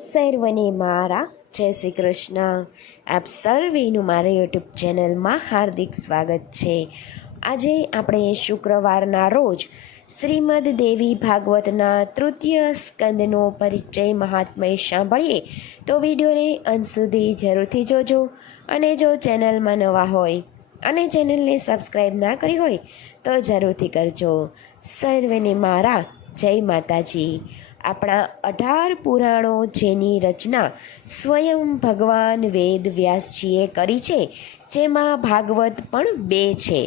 સર્વને મારા જય શ્રી કૃષ્ણ આપ સર્વેનું મારા યુટ્યુબ ચેનલમાં હાર્દિક સ્વાગત છે. આજે આપણે શુક્રવારના રોજ શ્રીમદ દેવી ભાગવતના તૃતીય સ્કંદનો પરિચય મહાત્મય સાંભળીએ તો વિડીયોને અંત સુધી જરૂરથી જોજો અને જો ચેનલમાં નવા હોય અને ચેનલને સબસ્ક્રાઈબ ના કરી હોય તો જરૂરથી કરજો. સર્વેને મારા જય માતાજી. આપણા અઢાર પુરાણો જેની રચના સ્વયં ભગવાન વેદ વ્યાસજીએ કરી છે, જેમાં ભાગવત પણ બે છે.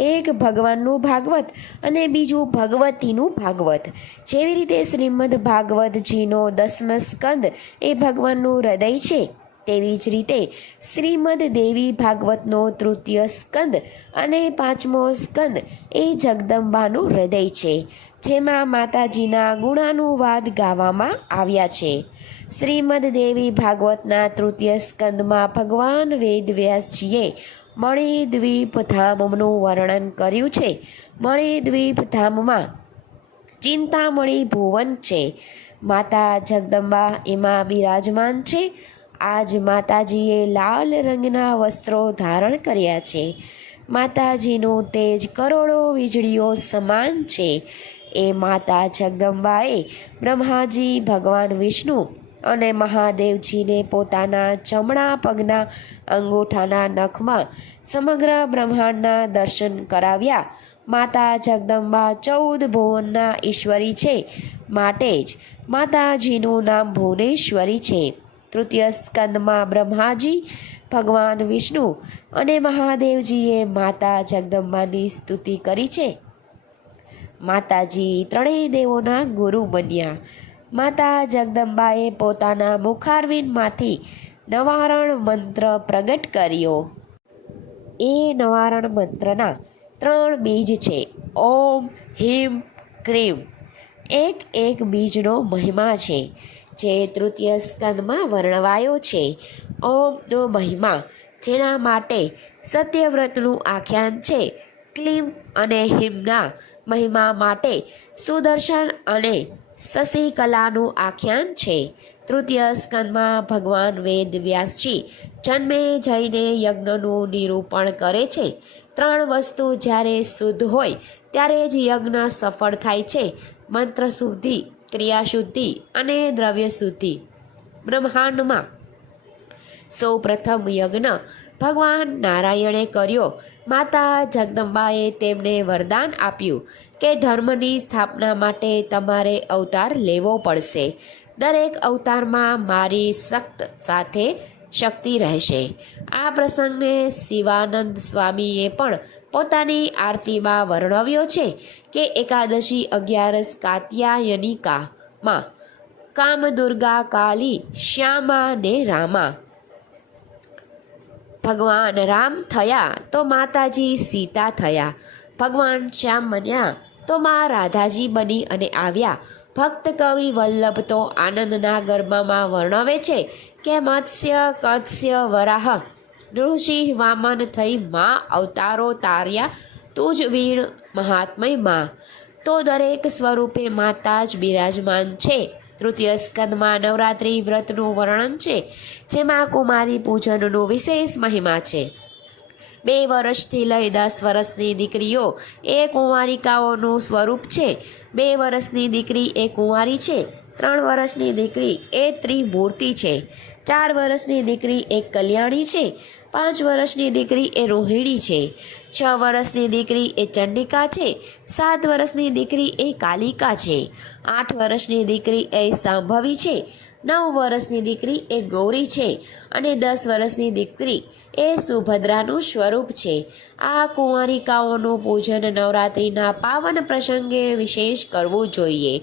એક ભગવાનનું ભાગવત અને બીજું ભગવતીનું ભાગવત. જેવી રીતે શ્રીમદ ભાગવતજીનો દસમ સ્કંદ એ ભગવાનનું હૃદય છે, તેવી જ રીતે શ્રીમદ દેવી ભાગવતનો તૃતીય સ્કંદ અને પાંચમો સ્કંદ એ જગદંબાનું હૃદય છે. જેમાં માતાજીના ગુણાનુવાદ ગાવામાં આવ્યા છે. શ્રીમદ દેવી ભાગવતના તૃતીય સ્કંદમાં ભગવાન વેદવ્યાસજીએ મણિદ્વીપ ધામનું વર્ણન કર્યું છે. મણિદ્વીપ ધામમાં ચિંતામણી ભુવન છે. માતા જગદંબા એમાં બિરાજમાન છે. આજ માતાજીએ લાલ રંગના વસ્ત્રો ધારણ કર્યા છે. માતાજીનું તેજ કરોડો વીજળીઓ સમાન છે. એ માતા જગદંબાએ બ્રહ્માજી, ભગવાન વિષ્ણુ અને મહાદેવજીને પોતાના જમણા પગના અંગૂઠાના નખમાં સમગ્ર બ્રહ્માંડના દર્શન કરાવ્યા. માતા જગદંબા ચૌદ ભુવનના ઈશ્વરી છે, માટે જ માતાજીનું નામ ભુવનેશ્વરી છે. તૃતીય સ્કંદમાં બ્રહ્માજી, ભગવાન વિષ્ણુ અને મહાદેવજીએ માતા જગદંબાની સ્તુતિ કરી છે. માતાજી ત્રણેય દેવોના ગુરુ બન્યા. માતા જગદંબાએ પોતાના મુખારવિંદમાંથી નવારણ મંત્ર પ્રગટ કર્યો. એ નવારણ મંત્રના ત્રણ બીજ છે. ઓમ, હિમ, ક્રીમ. એક એક બીજનો મહિમા છે, જે તૃતીય સ્કંદમાં વર્ણવાયો છે. ઓમનો મહિમા જેના માટે સત્યવ્રતનું આખ્યાન છે. ક્લીમ અને હિમના મહિમા માટે સુદર્શન અને શશિકલાનું આખ્યાન છે. તૃતીય સ્કંદમાં ભગવાન વેદ વ્યાસજી જન્મે જઈને યજ્ઞનું નિરૂપણ કરે છે. ત્રણ વસ્તુ જ્યારે શુદ્ધ હોય ત્યારે જ યજ્ઞ સફળ થાય છે. મંત્ર શુદ્ધિ ક્રિયાશુદ્ધિ અને દ્રવ્ય શુદ્ધિ. બ્રહ્માંડમાં સૌ પ્રથમ યજ્ઞ ભગવાન નારાયણે કર્યો. માતા જગદંબાએ તેમને વરદાન આપ્યું કે ધર્મની સ્થાપના માટે તમારે અવતાર લેવો પડશે. દરેક અવતારમાં મારી સખ્ત સાથે શક્તિ રહેશે. આ પ્રસંગને શિવાનંદ સ્વામીએ પણ પોતાની આરતીમાં વર્ણવ્યો છે કે એકાદશી અગિયારસ કાત્યાયનિકામાં કામદુર્ગા કાલી, શ્યામા ને રામા. ભગવાન રામ થયા તો માતાજી સીતા થયા. ભગવાન શ્યામ બન્યા તો મા રાધાજી બની અને આવ્યા. ભક્ત કવિ વલ્લભ તો આનંદના ગરબામાં વર્ણવે છે કે મત્સ્ય કત્સ્ય વરાહ. ઋષિ વામન થઈ મા અવતારો તાર્યા. તું જ વીણ મહાત્મય મા. તો દરેક સ્વરૂપે માતા જ બિરાજમાન છે. તૃતીય સ્કંદમાં નવરાત્રિ વ્રતનું વર્ણન છે, જેમાં કુમારી પૂજનનો વિશેષ મહિમા છે. બે વર્ષથી લઈ દસ વર્ષની દીકરીઓ એ કુંવારિકાઓનું સ્વરૂપ છે. બે વર્ષની દીકરી એ કુંવારી છે, ત્રણ વર્ષની દીકરી એ ત્રિમૂર્તિ છે. ચાર વર્ષની દીકરી એ કલ્યાણી છે, પાંચ વર્ષની દીકરી એ રોહિણી છે, છ વર્ષની દીકરી એ ચંડિકા છે, સાત વર્ષની દીકરી એ કાલિકા છે, આઠ વર્ષની દીકરી એ સાંભવી છે, નવ વર્ષની દીકરી એ ગૌરી છે અને દસ વર્ષની દીકરી એ સુભદ્રાનું સ્વરૂપ છે. આ કુંવારિકાઓનું પૂજન નવરાત્રિના પાવન પ્રસંગે વિશેષ કરવું જોઈએ.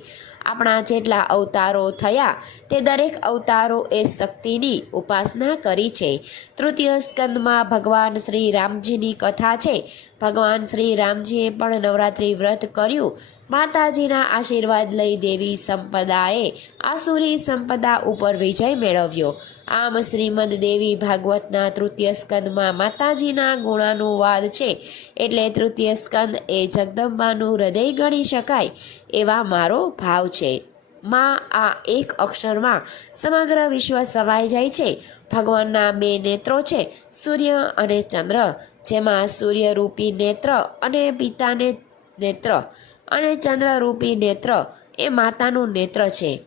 આપણા જેટલા અવતારો થયા તે દરેક અવતારો એ શક્તિની ઉપાસના કરી છે. તૃતીય સ્કંદમાં ભગવાન શ્રી રામજીની કથા છે ભગવાન શ્રી રામજીએ પણ નવરાત્રિ વ્રત કર્યું. માતાજીના આશીર્વાદ લઈ દેવી સંપદાએ આસુરી સંપદા ઉપર વિજય મેળવ્યો. આમ શ્રીમદ દેવી ભાગવતના તૃતીય સ્કંદમાં માતાજીના ગુણાનુવાદ છે. એટલે તૃતીય સ્કંદ એ જગદંબાનું હૃદય ગણી શકાય એવા મારો ભાવ છે. માં આ એક અક્ષરમાં સમગ્ર વિશ્વ સમાઈ જાય છે. ભગવાનના બે નેત્રો છે, સૂર્ય અને ચંદ્ર. જેમાં સૂર્યરૂપી નેત્ર અને પિતાને નેત્ર અને ચંદ્રરૂપી નેત્ર એ માતાનું નેત્ર છે.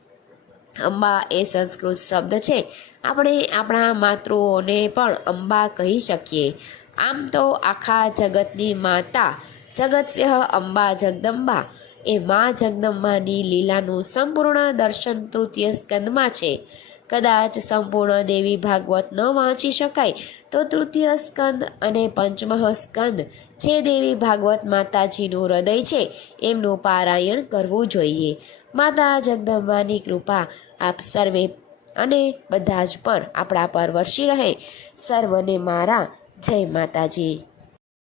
અંબા એ સંસ્કૃત શબ્દ છે. આપણે આપણા માતૃઓને પણ અંબા કહી શકીએ. આમ તો આખા જગતની માતા જગતસિંહ અંબા જગદંબા. એ મા જગદંબાની લીલાનું સંપૂર્ણ દર્શન તૃતીય સ્કંદમાં છે. કદાચ સંપૂર્ણ દેવી ભાગવત ન વાંચી શકાય, તો તૃતીય સ્કંદ અને પંચમહ સ્કંદ જે દેવી ભાગવત માતાજીનું હૃદય છે, એમનું પારાયણ કરવું જોઈએ. માતા જગદંબાની કૃપા આપ સર્વે અને બધા જ પર આપણા પર વર્ષી રહે. સર્વને મારા જય માતાજી.